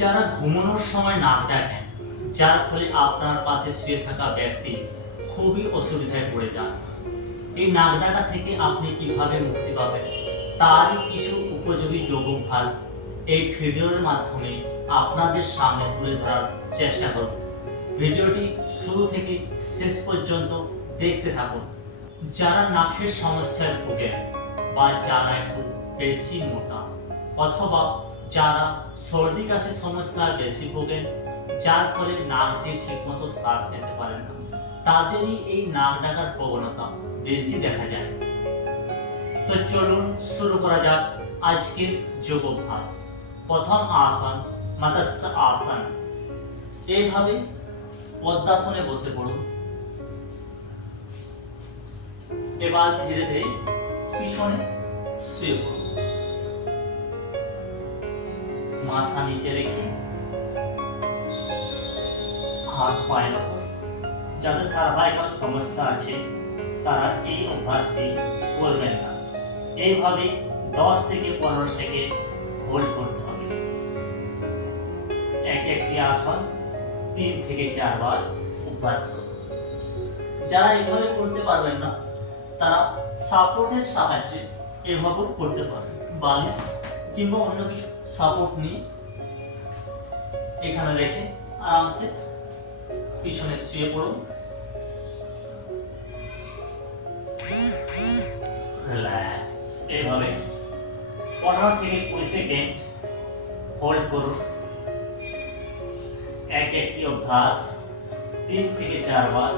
যারা ঘুমানোর সময় নাক ডাকেন, যার ফলে আপনার পাশে শুয়ে থাকা ব্যক্তি খুবই অসুবিধায় পড়ে যান। এই নাক ডাকা থেকে আপনি কিভাবে মুক্তি পাবেন তারই কিছু উপযোগী যোগ অভ্যাস এই ভিডিওর মাধ্যমে আপনাদের সামনে তুলে ধরার চেষ্টা করব। ভিডিওটি শুরু থেকে শেষ পর্যন্ত দেখতে থাকুন। যারা নাকের সমস্যায় ভোগেন বা যারা একটু বেশি মোটা অথবা যারা সর্দি কাশির সমস্যায় বেশি ভোগেন, যার ফলে নাক দিয়ে ঠিকমতো শ্বাস নিতে পারেন না, তাদেরই এই নাক ডাকার প্রবণতা বেশি দেখা যায়। তো চলুন শুরু করা যাক আজকের যোগ অভ্যাস। প্রথম আসন মৎস্য আসন। এইভাবে পদ্মাসনে বসে পড়ুন। এবার ধীরে ধীরে পিছনে শুয়ে পড়ুন। মাথা নিচে রেখে হাত পায়ের উপর। যাদের সার্ভাইকাল সমস্যা আছে তারা এই অভ্যাসটি করবেন না। এইভাবে 10 থেকে 15 সেকেন্ড হোল্ড করতে হবে। একটি আসন 3 থেকে 4 বার অভ্যাস করুন। যারা এইভাবে করতে পারবেন না তারা সাপোর্টের সাহায্যে এভাবেও করতে পারেন। বালিশ কিংবা অন্য কিছু সাপোর্ট নিয়ে এখানে রেখে আরামসে পিছনে শুয়ে পড়ুন। রিল্যাক্স। এইভাবে 15 থেকে 20 সেকেন্ড হোল্ড করুন। একটি অভ্যাস 3 থেকে 4 বার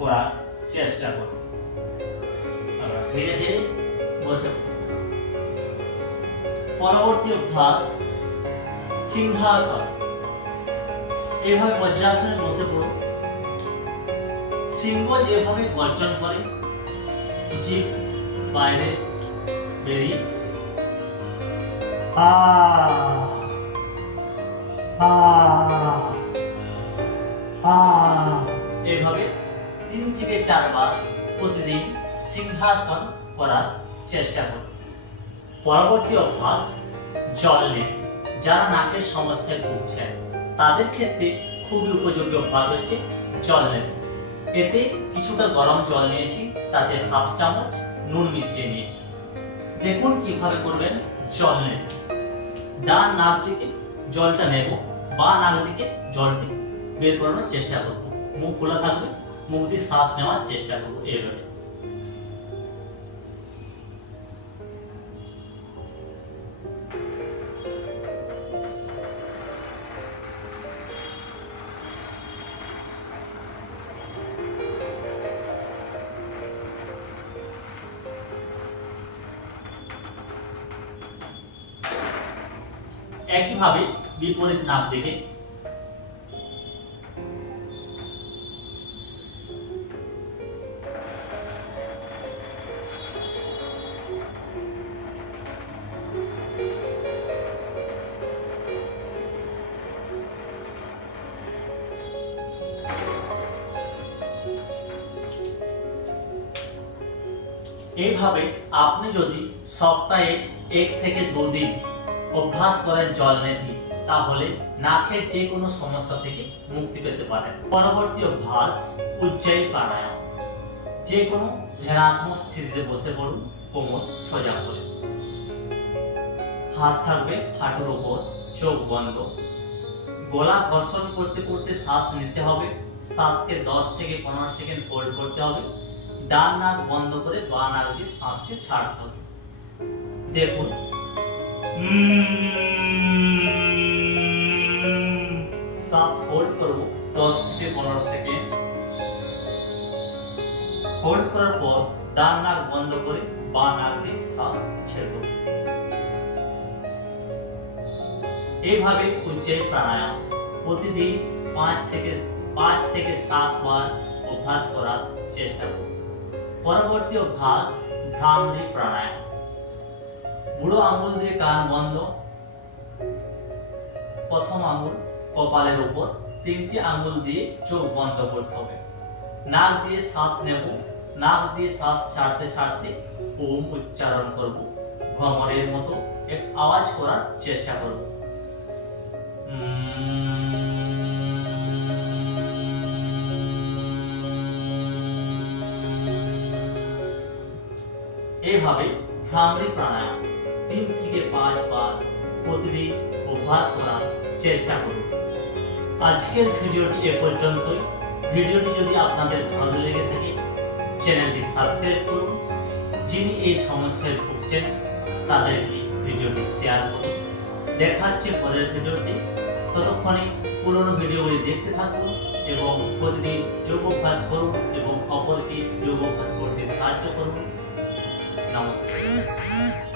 করার চেষ্টা করুন। ধীরে ধীরে বসে পড়ুন। পরবর্তী অভ্যাস সিংহাসন। এইভাবে বজ্রাসনে বসে পড়ুন। সিংহ যেভাবে গর্জন করে, জিভ বাইরে বেরিয়ে এভাবে 3 থেকে 4 বার প্রতিদিন সিংহাসন করার চেষ্টা করুন। পরবর্তী অভ্যাস জল নীতি। যারা নাকের সমস্যায় ভুগছেন তাদের ক্ষেত্রে খুবই উপযোগী অভ্যাস হচ্ছে জল নীতি। এতে কিছুটা গরম জল নিয়েছি, তাতে হাফ চামচ নুন মিশিয়ে নিয়েছি। দেখুন কিভাবে করবেন জল নীতি। ডান নাক থেকে জলটা নেব, বা নাক থেকে জলটি বের করানোর চেষ্টা করব। মুখ খোলা থাকবে, মুখ দিয়ে শ্বাস নেওয়ার চেষ্টা করব। এইভাবে একইভাবে বিপরীত নাক দিকে এইভাবে আপনি যদি সপ্তাহে 1 থেকে 2 দিন অভ্যাস করেন জল নীতি, তাহলে নাকের যে কোনো সমস্যা থেকে মুক্তি পেতে পারেন। পরবর্তী অভ্যাস উজ্জায়ী প্রাণায়াম। যে কোনো ধ্যানাত্মক স্থিতিতে বসে পড়ুন, কোমর সোজা করে। হাত থাকবে হাঁটুর উপর, চোখ বন্ধ। গলা ঘর্ষণ করতে করতে শ্বাস নিতে হবে। শ্বাসকে 10 থেকে 15 সেকেন্ড হোল্ড করতে হবে। ডান নাক বন্ধ করে বা নাক দিয়ে শ্বাসকে ছাড়তে হবে। দেখুন শ্বাস হোল্ড করব 10 থেকে 15 সেকেন্ড। হোল্ড করার পর ডান নাক বন্ধ করে বা নাক দিয়ে শ্বাস ছেড়ে দেব। এইভাবে উজ্জায়ী প্রাণায়াম প্রতিদিন 5 থেকে 7 বার অভ্যাস করার চেষ্টা করুন। পরবর্তী অভ্যাস ভ্রামরী প্রাণায়াম। বুড়ো আঙ্গুল দিয়ে কান বন্ধ, প্রথম আঙ্গুল কপালের উপর, 3টি আঙ্গুল দিয়ে চোখ বন্ধ করতে হবে। নাক দিয়ে শ্বাস নেব, নাক দিয়ে শ্বাস ছাড়তে ছাড়তে ওম উচ্চারণ করব। ভ্রমণের মতো এক আওয়াজ করার চেষ্টা করব। এইভাবে ভ্রামরী প্রাণায়াম 3 থেকে 5 বার প্রতিদিন অভ্যাস করার চেষ্টা করুন। আজকের ভিডিওটি এ পর্যন্তই। ভিডিওটি যদি আপনাদের ভালো লেগে থাকে চ্যানেলটি সাবস্ক্রাইব করুন। যিনি এই সমস্যায় ভুগছেন তাদেরকে ভিডিওটি শেয়ার করুন। দেখা হচ্ছে পরের ভিডিওতে। ততক্ষণে পুরনো ভিডিওগুলি দেখতে থাকুন এবং প্রতিদিন যোগ অভ্যাস করুন এবং অপরকে যোগ অভ্যাস করতে সাহায্য করুন। নমস্কার।